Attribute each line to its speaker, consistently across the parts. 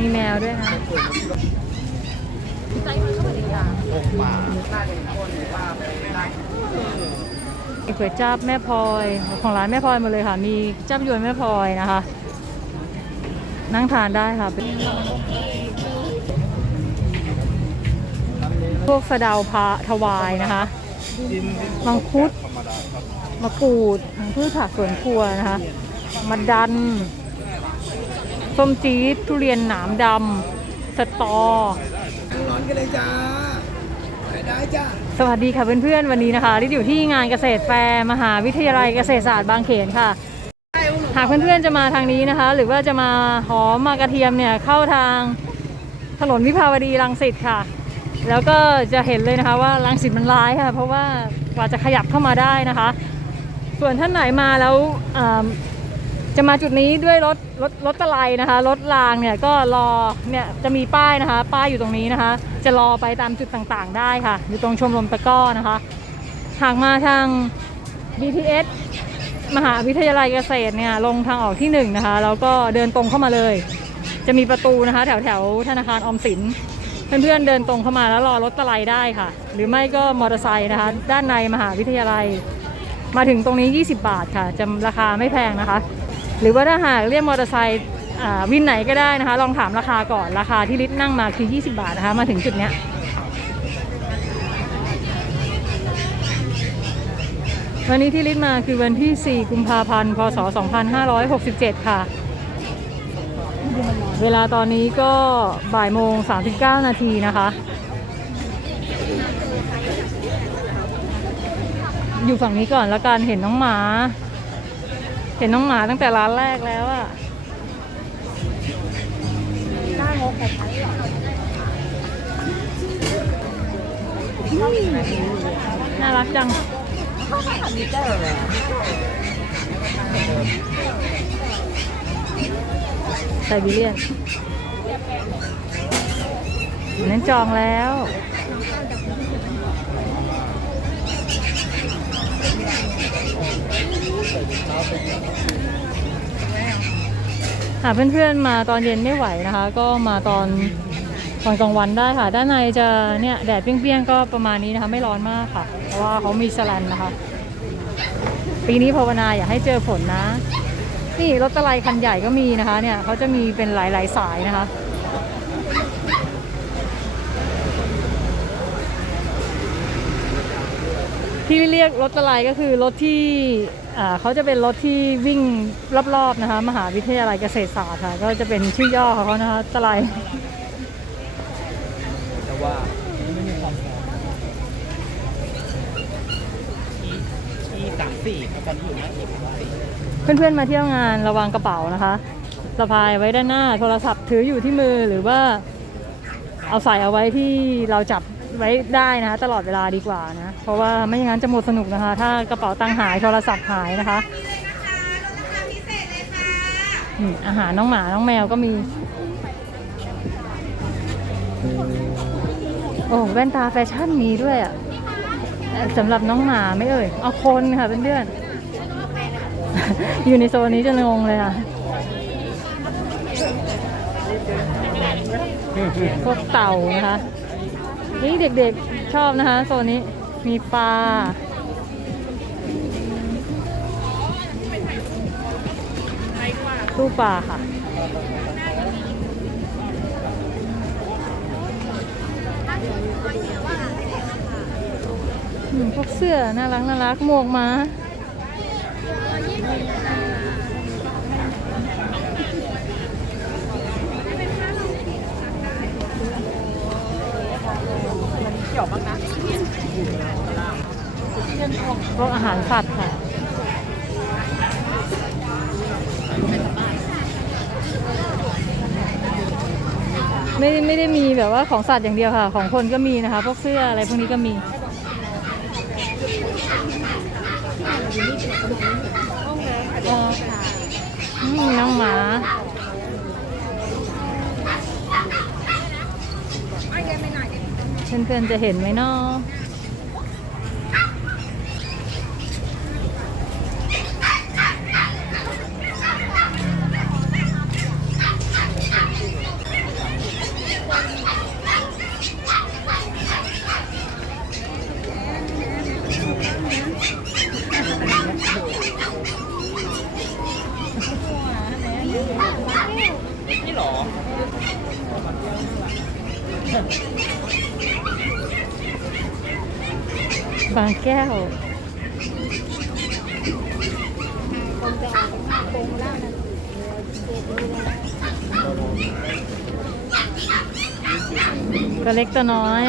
Speaker 1: มีแมวด้วยนะใจมันก็เหมือนกัน
Speaker 2: องป่า
Speaker 1: ก๋วยจับแม่พลอยของร้านแม่พลอยมดเลยค่ะ มีจับยวนแม่พลอยนะคะ นั่งทานได้ค่ะ พวกสะดาวพระถวายนะคะมังคุด
Speaker 2: มดาครับ
Speaker 1: มะกรูดพืชผักสวนครัวนะคะมะดัน ส้มจี๊ดทุเรียนหนามดำสตอ
Speaker 2: ร้อนกันเลยจ้าได้จ้า
Speaker 1: สวัสดีค่ะเพื่อนๆวันนี้นะคะที่อยู่ที่งานเกษตรแฟร์มหาวิทยาลัยเกษตรศาสตร์บางเขนค่ะ หากเพื่อนๆจะมาทางนี้นะคะ หรือว่าจะมาหอมมากระเทียมเนี่ยเข้าทางถนนวิภาวดีรังสิตค่ะ แล้วก็จะเห็นเลยนะคะว่ารังสิตมันร้ายค่ะ เพราะว่ากว่าจะขยับเข้ามาได้นะคะ ส่วนท่านไหนมาแล้วอ่า จะมาจุดนี้ด้วยรถรถรถตะไลนะคะ รถรางเนี่ยก็รอเนี่ยจะมีป้ายนะคะ ป้ายอยู่ตรงนี้นะคะ จะรอไปตามจุดต่างๆ ได้ค่ะ อยู่ตรงชมรมตะก้อนะคะหากมาทาง BTS มหาวิทยาลัยเกษตรเนี่ยลงทางออกที่หนึ่งนะคะแล้วก็เดินตรงเข้ามาเลย จะมีประตูนะคะ แถวแถวธนาคารออมสิน เพื่อนๆเดินตรงเข้ามาแล้วรอรถตะไลได้ค่ะ หรือไม่ก็มอเตอร์ไซค์นะคะ ด้านในมหาวิทยาลัย มาถึงตรงนี้ 20 บาทค่ะจะราคาไม่แพงนะคะ หรือว่าถ้าหากเรียกมอเตอร์ไซค์วินไหนก็ได้นะคะ ลองถามราคาก่อนราคาที่ลิตนั่งมาคือ 20 บาทนะคะ มาถึงจุดเนี้ยวันนี้ที่ลิตมาคือวันที่ 4 กุมภาพันธ์พศ 2567 ค่ะ เวลาตอนนี้ก็บ่ายโมง 39 นาทีนะคะ อยู่ฝั่งนี้ก่อนแล้วกันเห็นน้องหมา เห็นน้องหมาตั้งแต่ร้านแรกแล้วอะน่ารักจัง ไซบีเรียนนั้นจองแล้ว หากเพื่อนๆมาตอนเย็นไม่ไหวนะคะ ก็มาตอนตอนกลางวันได้ค่ะ ด้านในจะเนี่ยแดดเปรี้ยงๆก็ประมาณนี้นะคะ ไม่ร้อนมากค่ะ เพราะว่าเขามีสแลนนะคะ ปีนี้ภาวนาอย่าให้เจอฝนนะ นี่รถตะไลคันใหญ่ก็มีนะคะ เนี่ยเขาจะมีเป็นหลายๆสายนะคะ ที่เรียกรถตะไลก็คือรถที่เขาจะเป็นรถที่วิ่งรอบๆนะคะมหาวิทยาลัยเกษตรศาสตร์ค่ะก็จะเป็นชื่อย่อของเขานะคะตะไล
Speaker 2: แต่ว่าไม่มีความพร้อมที่สามสี่ตอนนี้อยู่หน้าที่สามสี่
Speaker 1: เพื่อนๆมาเที่ยวงานระวังกระเป๋านะคะสะพายไว้ด้านหน้าโทรศัพท์ถืออยู่ที่มือหรือว่าเอาใส่เอาไว้ที่เราจับ ไว้ได้นะคะ ตลอดเวลาดีกว่านะ เพราะว่าไม่อย่างนั้นจะหมดสนุกนะคะ ถ้ากระเป๋าตังค์หายโทรศัพท์หายนะคะอาหารน้องหมาน้องแมวก็มี โอ้แว่นตาแฟชั่นมีด้วยอะสำหรับน้องหมาไม่เอ่ย เอาคนค่ะเพื่อนๆอยู่ในโซนนี้จะงงเลยค่ะพวกเต่านะคะ นี่เด็กๆชอบนะคะโซนนี้มีปลาตู้ปลาค่ะ พวกเสื้อน่ารักน่ารักหมวกมา พวกอาหารสัตว์ค่ะไม่ไม่ได้มีแบบว่าของสัตว์อย่างเดียวค่ะ ของคนก็มีนะคะ พวกเสื้ออะไรพวกนี้ก็มีอืมน้องหมา เพื่อนๆจะเห็นไหมเนาะ บางแก้ว ตัว เล็กตัวน้อย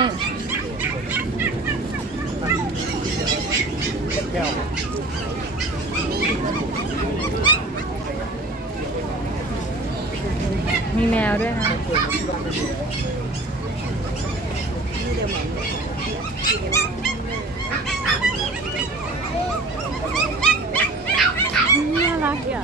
Speaker 1: มีแมวด้วยนะน่ารักอะ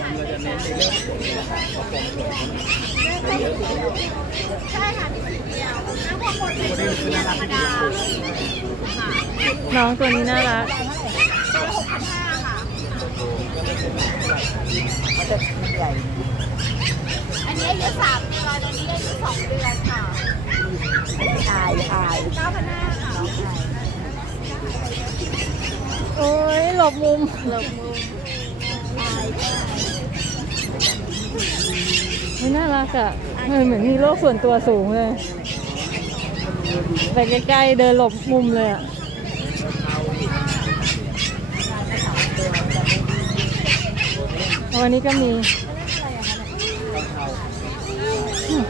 Speaker 1: เรา
Speaker 2: จะเน้นในเรื่องของของปลอมสวยใช่ค่ะมีสีเดียวน้ำพอคนเป็นสีธรรมดา
Speaker 1: น้องตัวนี้น่ารัก
Speaker 3: อันนี้อายุสามเดือนอันนี้อายุสองเดือนค่ะอายอายเก้าพันห้าค่ะ
Speaker 1: โอ้ยหลบมุม
Speaker 3: หลบมืออาย
Speaker 1: ไม่น่ารักอะมันเหมือนมีโลกส่วนตัวสูงเลยไปใกล้ๆเดินหลบมุมเลยอะวันนี้ก็มี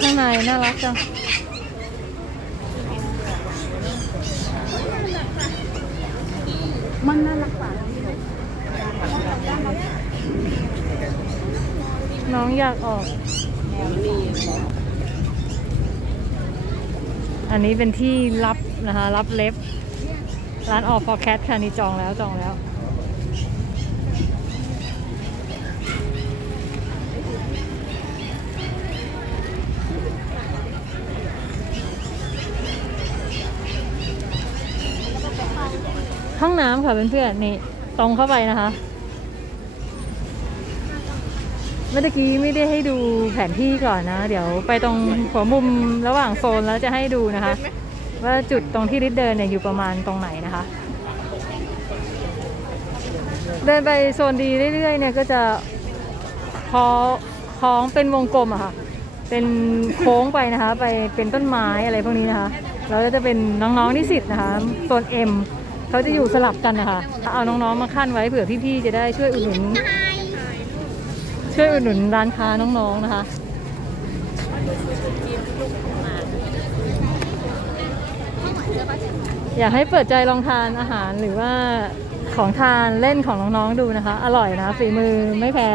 Speaker 1: ข้างในน่ารักจัง
Speaker 3: มันน่ารักกว่า
Speaker 1: น้องอยากออก อันนี้เป็นที่รับนะคะ รับเล็บ ร้านออกฟอร์แคทค่ะนี่จองแล้วจองแล้ว ห้องน้ำค่ะเพื่อนๆนี่ตรงเข้าไปนะคะ เมื่อกี้ไม่ได้ให้ดูแผนที่ก่อนนะ เดี๋ยวไปตรงหัวมุมระหว่างโซนแล้วจะให้ดูนะคะ ว่าจุดตรงที่ริดเดินเนี่ยอยู่ประมาณตรงไหนนะคะ เดินไปโซนดีเรื่อยๆเนี่ยก็จะคอคล้องเป็นวงกลมอะค่ะ เป็นโค้งไปนะคะ ไปเป็นต้นไม้อะไรพวกนี้นะคะแล้วก็จะเป็นน้องๆนิสิตนะคะโซน M เขาจะอยู่สลับกันนะคะ เอาน้องๆมาขั้นไว้เผื่อพี่ๆจะได้ช่วยอุดหนุน ช่วยอุดหนุนร้านค้าน้องๆนะคะ อยากให้เปิดใจลองทานอาหารหรือว่าของทานเล่นของน้องๆดูนะคะ อร่อยนะฝีมือไม่แพ้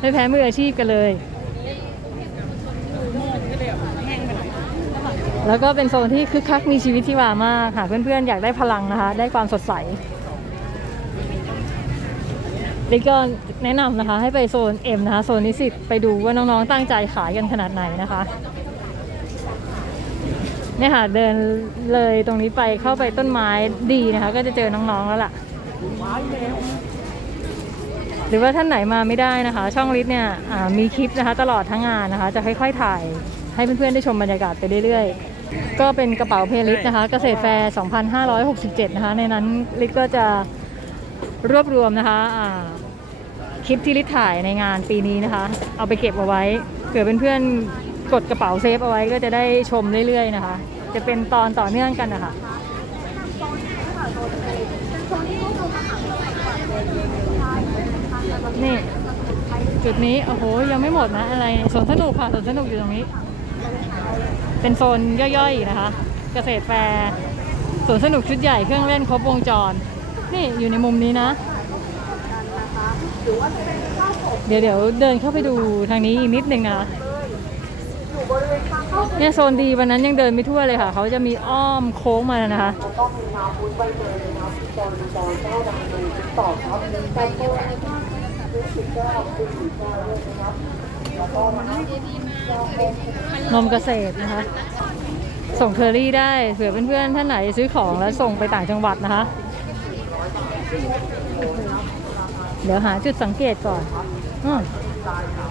Speaker 1: ไม่แพ้มืออาชีพกันเลย แล้วก็เป็นโซนที่คึกคักมีชีวิตชีวามากค่ะเพื่อนๆอยากได้พลังนะคะ ได้ความสดใส ลิกก็แนะนำนะคะ ให้ไปโซน M นะคะ โซนนิสิตไปดูว่าน้องๆตั้งใจขายกันขนาดไหนนะคะเนี่ยค่ะเดินเลยตรงนี้ไปเข้าไปต้นไม้ดีนะคะ ก็จะเจอน้องๆแล้วล่ะ หรือว่าท่านไหนมาไม่ได้นะคะ ช่องลิศเนี่ยมีคลิปนะคะ ตลอดทั้งงานนะคะ จะค่อยๆถ่ายให้เพื่อนๆได้ชมบรรยากาศไปเรื่อยๆ ก็เป็นกระเป๋าเพลิสนะคะ เกษตรแฟร์ 2567 นะคะ ในนั้นลิศก็จะ รวบรวมนะคะคลิปที่ลิศถ่ายในงานปีนี้นะคะ เอาไปเก็บเอาไว้เผื่อเพื่อนๆกดกระเป๋าเซฟเอาไว้ก็จะได้ชมเรื่อยๆนะคะ จะเป็นตอนต่อเนื่องกันนะคะนี่จุดนี้โอ้โหยังไม่หมดนะอะไรสวนสนุกค่ะสวนสนุกอยู่ตรงนี้ เป็นโซนย่อยๆนะคะ เกษตรแฟร์สวนสนุกชุดใหญ่เครื่องเล่นครบวงจร นี่อยู่ในมุมนี้นะ เดี๋ยวเดี๋ยวเดินเข้าไปดูทางนี้อีกนิดนึงนะเนี่ยโซนดีวันนั้นยังเดินไม่ทั่วเลยค่ะ เขาจะมีอ้อมโค้งมานะคะนมเกษตรนะคะ ส่งเคอรี่ได้เผื่อเพื่อนๆท่านไหนซื้อของแล้วส่งไปต่างจังหวัดนะคะ เดี๋ยวหาจุดสังเกตก่อนอ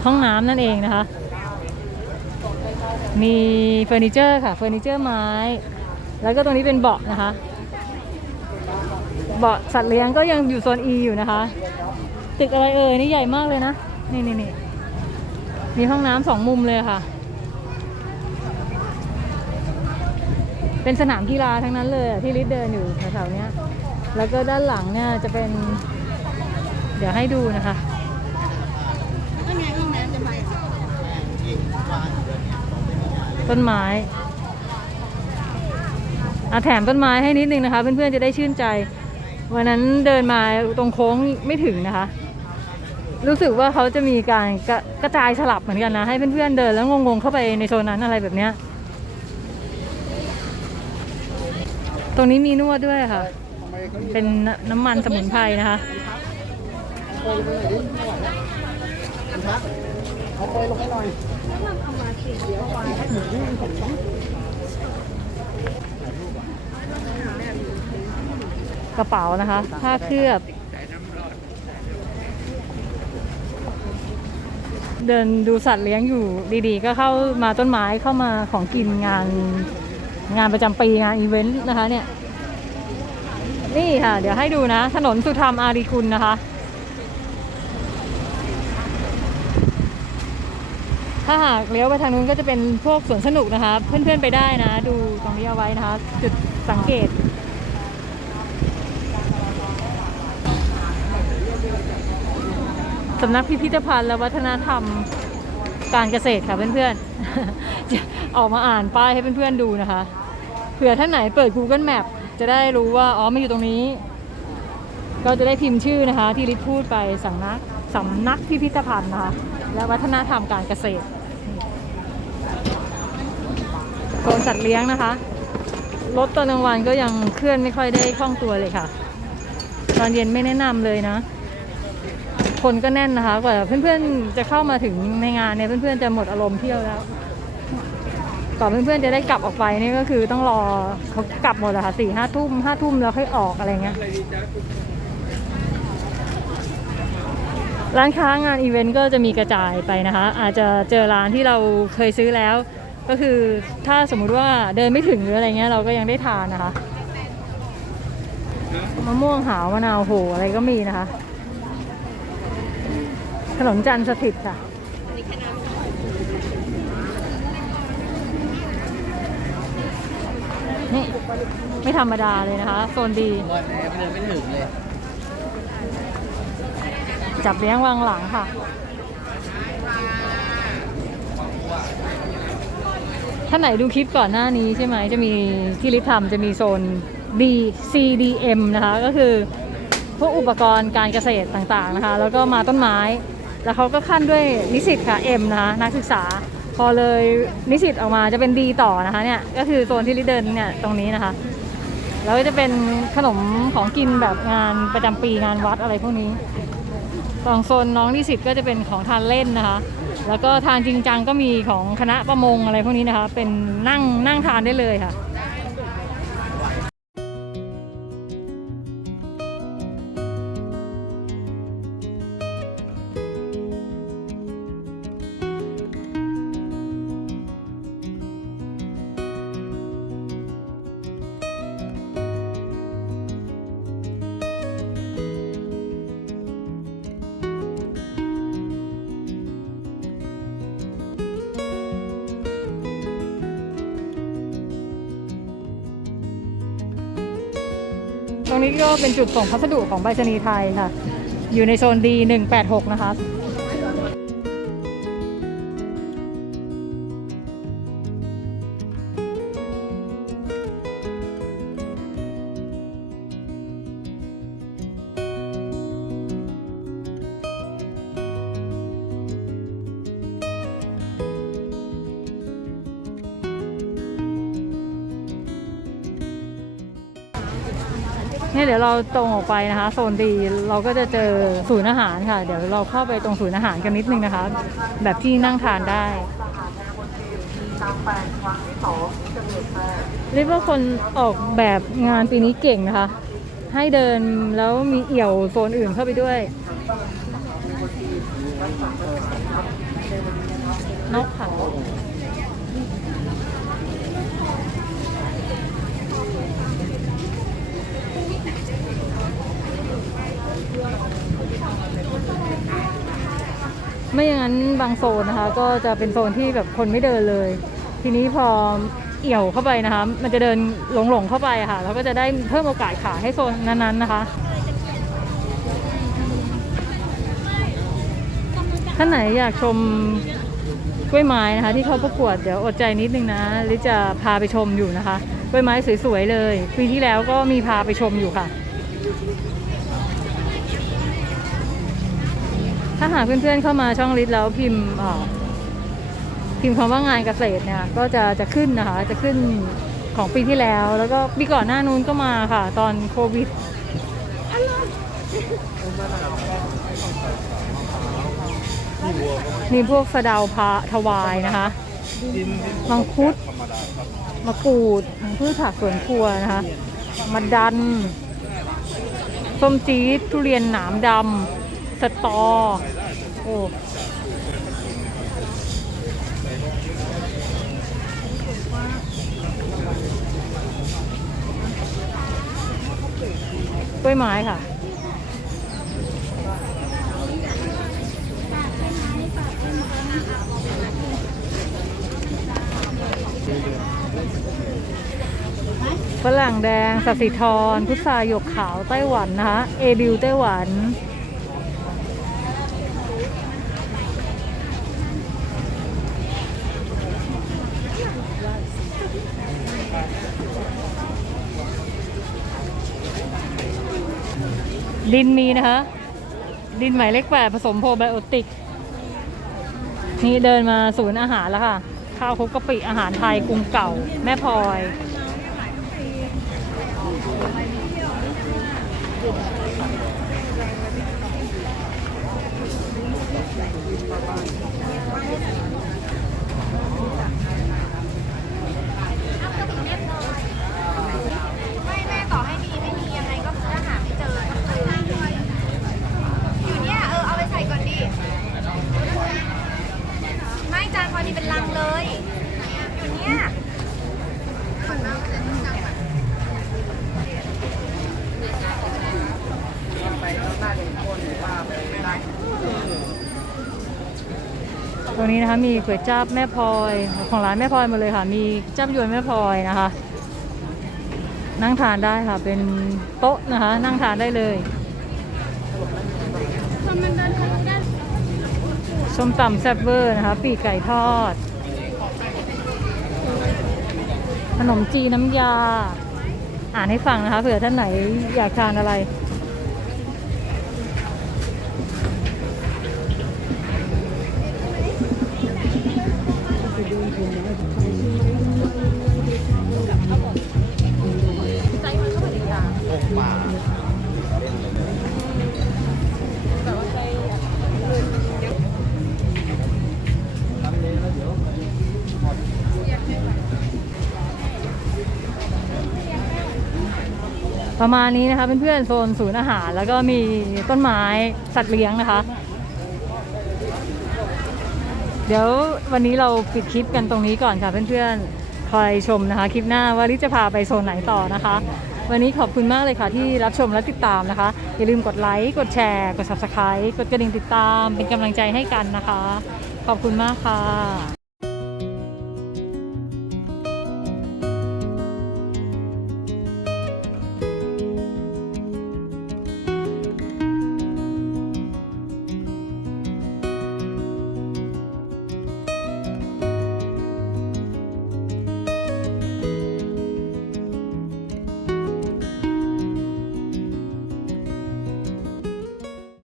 Speaker 1: ห้องน้ำนั่นเองนะคะ มีเฟอร์นิเจอร์ค่ะ เฟอร์นิเจอร์ไม้ แล้วก็ตรงนี้เป็นเบาะนะคะ เบาะสัตว์เลี้ยงก็ยังอยู่โซน E อยู่นะคะ ตึกอะไรเอ่ยนี่ใหญ่มากเลยนะ นี่นี่นี่มีห้องน้ำสองมุมเลยค่ะ เป็นสนามกีฬาทั้งนั้นเลยที่ลิศเดินอยู่แถวๆนี้ แล้วก็ด้านหลังเนี่ยจะเป็น เดี๋ยวให้ดูนะคะต้นไม้อาแถมต้นไม้ให้นิดนึงนะคะ เพื่อนๆจะได้ชื่นใจ วันนั้นเดินมาตรงโค้งไม่ถึงนะคะ รู้สึกว่าเขาจะมีการกระกระจายสลับเหมือนกันนะ ให้เพื่อนๆเดินแล้วงงๆเข้าไปในโซนนั้นอะไรแบบเนี้ยตรงนี้มีนวดด้วยค่ะ เป็นน้ำมันสมุนไพรนะคะ
Speaker 2: เอาโปลงให้หน่อย
Speaker 1: กระเป๋านะคะ ผ้าเคลือบ เดินดูสัตว์เลี้ยงอยู่ดีๆ ก็เข้ามาต้นไม้เข้ามาของกินงานงานประจำปีงานอีเวนต์นะคะเนี่ย นี่ค่ะ เดี๋ยวให้ดูนะ ถนนสุธรรมอารีกุลนะคะ ถ้าหากเลี้ยวไปทางนู้นก็จะเป็นพวกสวนสนุกนะคะ เพื่อนๆไปได้นะ ดูตรงนี้เอาไว้นะคะ จุดสังเกตสำนักพิพิธภัณฑ์และวัฒนธรรมการเกษตรค่ะเพื่อนๆจะออกมาอ่านป้ายให้เพื่อนๆดูนะคะ เผื่อท่านไหนเปิด Google Map จะได้รู้ว่าอ๋อไมันอยู่ตรงนี้ก็จะได้พิมพ์ชื่อนะคะ ที่ลิศพูดไปสำนักสำนักพิพิธภัณฑ์นะคะและวัฒนธรรมการเกษตรโซนสัตว์เลี้ยงนะคะรถตอนกลางวันก็ยังเคลื่อนไม่ค่อยได้คล่องตัวเลยค่ะ ตอนเย็นไม่แนะนำเลยนะ คนก็แน่นนะคะ กว่าเพื่อนๆจะเข้ามาถึงในงานเนี่ยเพื่อนๆจะหมดอารมณ์เที่ยวแล้ว ก่อนเพื่อนๆจะได้กลับออกไปนี่ก็คือต้องรอเขากลับหมดอะค่ะสี่ห้าทุ่มห้าทุ่มแล้วค่อยออกอะไรเงี้ยร้านค้างานอีเวนต์ก็จะมีกระจายไปนะคะ อาจจะเจอร้านที่เราเคยซื้อแล้ว ก็คือถ้าสมมุติว่าเดินไม่ถึงหรืออะไรเงี้ยเราก็ยังได้ทานนะคะมะม่วงหาวมะนาวโหอะไรก็มีนะคะ ถนนจันทร์สถิตค่ะ นี่ไม่ธรรมดาเลยนะคะ โซนดี
Speaker 2: วันนี้เดินไม่ถึงเลย
Speaker 1: จับเลี้ยงวางหลังค่ะ ถ้าไหนดูคลิปก่อนหน้านี้ใช่ไหมจะมีที่ลิททำจะมีโซน D CDM นะคะ ก็คือพวกอุปกรณ์การเกษตรต่างๆนะคะ แล้วก็มาต้นไม้ แล้วเขาก็ขั้นด้วยนิสิตค่ะ M นะคะนักศึกษา พอเลยนิสิตออกมาจะเป็นดีต่อนะคะเนี่ยก็คือโซนที่ลิเดินเนี่ยตรงนี้นะคะ แล้วก็จะเป็นขนมของกินแบบงานประจำปีงานวัดอะไรพวกนี้สองโซนน้องนิสิตก็จะเป็นของทานเล่นนะคะ แล้วก็ทานจริงจังก็มีของคณะประมงอะไรพวกนี้นะคะ เป็นนั่งนั่งทานได้เลยค่ะ นี้ก็เป็นจุดส่งพัสดุของไปรษณีย์ไทยค่ะ อยู่ในโซนดี186 นะคะ เนี่ยเดี๋ยวเราตรงออกไปนะคะ โซนดีเราก็จะเจอศูนย์อาหารค่ะ เดี๋ยวเราเข้าไปตรงศูนย์อาหารกันนิดนึงนะคะ แบบที่นั่งทานได้เรียกว่าคนออกแบบงานปีนี้เก่งนะคะ ให้เดินแล้วมีเอี่ยวโซนอื่นเข้าไปด้วย นกเขาไม่อย่างนั้นบางโซนนะคะ ก็จะเป็นโซนที่แบบคนไม่เดินเลย ทีนี้พอเอี่ยวเข้าไปนะคะ มันจะเดินหลงๆเข้าไปะค่ะ แล้วก็จะได้เพิ่มโอกาสขายให้โซนนั้นๆนะคะท่านไหนอยากชมกล้วยไม้นะคะ ที่เขาประกวดเดี๋ยวอดใจนิดนึงนะลิจะพาไปชมอยู่นะคะกล้วยไม้สวยๆเลย ปีที่แล้วก็มีพาไปชมอยู่ค่ะาหากเพื่อนๆเข้ามาช่องลิศแล้วพิมพ์พิมพ์คำว่างานเกษตรเนี่ยก็จะจะขึ้นนะคะ จะขึ้นของปีที่แล้ว แล้วก็ปีก่อนหน้านู้นก็มาค่ะ ตอนโควิดมีพวกสะดาวพระถวายนะคะมังคุดมะกรูดพืชผักสวนครัวนะคะมะดันส้มจี๊ดทุเรียนหนามดำ สตอ โอ้กล้วยไม้ค่ะ ฝรั่งแดงสัสิธร พุทราหยกขาวไต้หวันนะคะ เอบิวไต้หวัน ดินมีนะคะ ดินหมายเลขแปดผสมโพไบโอติก นี่เดินมาศูนย์อาหารแล้วค่ะ ข้าวคุกกะปิอาหารไทยกรุงเก่า แม่พลอย
Speaker 3: ไม่แม่ต่อให้มีไม่มียังไงก็ถ้าหาไม่เจอก็คืออยู่เนี่ยเออเอาไปใส่ก่อนดิ ไม่จานพอดีเป็นลังเลย อยู่เนี่ย
Speaker 1: ต รงนี้นะคะมีก๋วยจั๊บแม่พลอยของร้านแม่พลอยหมาเลยค่ะ มีจั๊บยวนแม่พลอยนะคะ นั่งทานได้ค่ะ เป็นโต๊ะนะคะ นั่งทานได้เลยส้มตำแซ่บเวอร์นะคะ ปีกไก่ทอด ขนมจีนน้ำยา อ่านให้ฟังนะคะเผื่อท่านไหนอยากทานอะไร ประมาณนี้นะคะเพื่อนๆโซนศูนย์อาหาร แล้วก็มีต้นไม้สัตว์เลี้ยงนะคะ เดี๋ยววันนี้เราปิดคลิปกันตรงนี้ก่อนค่ะเพื่อนๆคอยชมนะคะ คลิปหน้าว่าลิจะพาไปโซนไหนต่อนะคะ วันนี้ขอบคุณมากเลยค่ะที่รับชมและติดตามนะคะ อย่าลืมกดไลค์กดแชร์ กด subscribe กดกระดิ่งติดตาม เป็นกำลังใจให้กันนะคะ ขอบคุณมากค่ะ